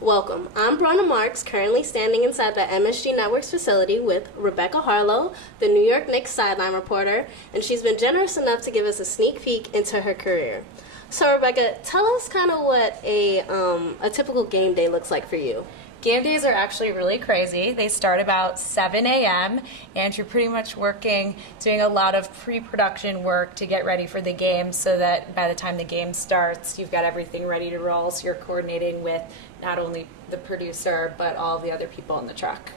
Welcome. I'm Bronna Marks, currently standing inside the MSG Networks facility with Rebecca Haarlow, the New York Knicks sideline reporter, and she's been generous enough to give us a sneak peek into her career. So, Rebecca, tell us kind of what a typical game day looks like for you. Game days are actually really crazy. They start about 7 a.m. and you're pretty much working, doing a lot of pre-production work to get ready for the game so that by the time the game starts, you've got everything ready to roll. So you're coordinating with not only the producer, but all the other people in the truck.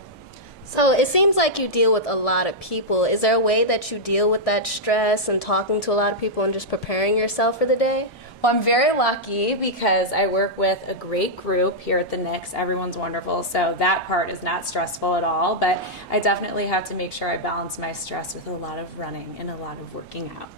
So it seems like you deal with a lot of people. Is there a way that you deal with that stress and talking to a lot of people and just preparing yourself for the day? Well, I'm very lucky because I work with a great group here at the Knicks. Everyone's wonderful, so that part is not stressful at all. But I definitely have to make sure I balance my stress with a lot of running and a lot of working out.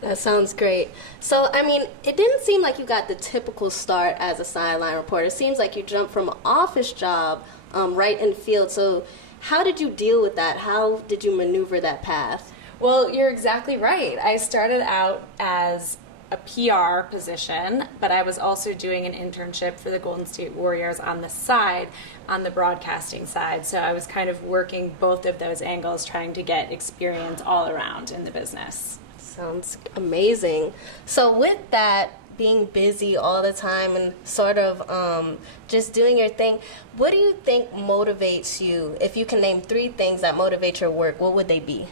That sounds great. So, I mean, it didn't seem like you got the typical start as a sideline reporter. It seems like you jumped from an office job right in field. So how did you deal with that? How did you maneuver that path? Well, you're exactly right. I started out as a PR position, but I was also doing an internship for the Golden State Warriors on the side, on the broadcasting side. So I was kind of working both of those angles, trying to get experience all around in the business. Sounds amazing. So with that, being busy all the time and sort of just doing your thing, what do you think motivates you? If you can name 3 things that motivate your work, what would they be?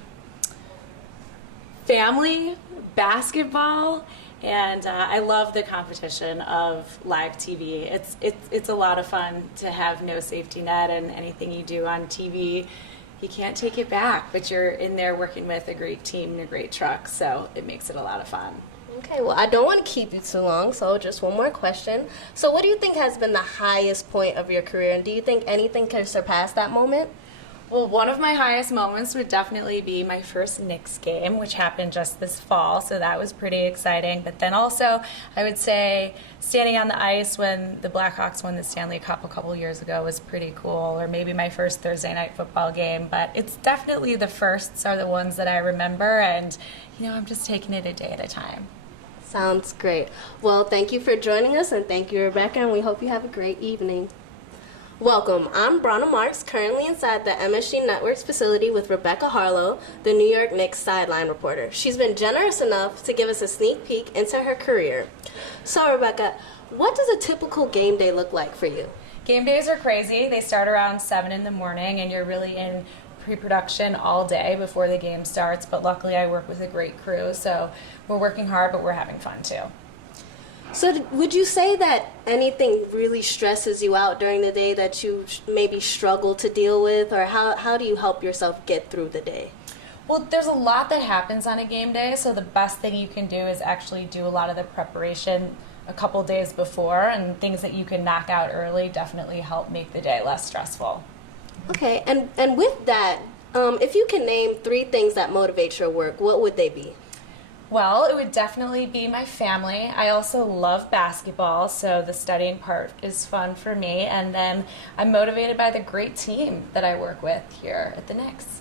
Family, basketball, and I love the competition of live TV. It's a lot of fun to have no safety net, and anything you do on TV, you can't take it back, but you're in there working with a great team and a great truck, so it makes it a lot of fun. Okay, well, I don't want to keep you too long, so just one more question. So what do you think has been the highest point of your career, and do you think anything can surpass that moment? Well, one of my highest moments would definitely be my first Knicks game, which happened just this fall, so that was pretty exciting. But then also, I would say standing on the ice when the Blackhawks won the Stanley Cup a couple years ago was pretty cool, or maybe my first Thursday night football game. But it's definitely the firsts are the ones that I remember, and I'm just taking it a day at a time. Sounds great. Well, thank you for joining us, and thank you, Rebecca, and we hope you have a great evening. Welcome. I'm Bronna Marks, currently inside the MSG Networks facility with Rebecca Haarlow, the New York Knicks sideline reporter. She's been generous enough to give us a sneak peek into her career. So, Rebecca, what does a typical game day look like for you? Game days are crazy. They start around 7 in the morning, and you're really in pre-production all day before the game starts. But luckily, I work with a great crew, so we're working hard, but we're having fun too. So would you say that anything really stresses you out during the day that you maybe struggle to deal with, or how do you help yourself get through the day? Well, there's a lot that happens on a game day, so the best thing you can do is actually do a lot of the preparation a couple days before, and things that you can knock out early definitely help make the day less stressful. Okay, and with that, if you can name 3 things that motivate your work, what would they be? Well, it would definitely be my family. I also love basketball, so the studying part is fun for me. And then I'm motivated by the great team that I work with here at the Knicks.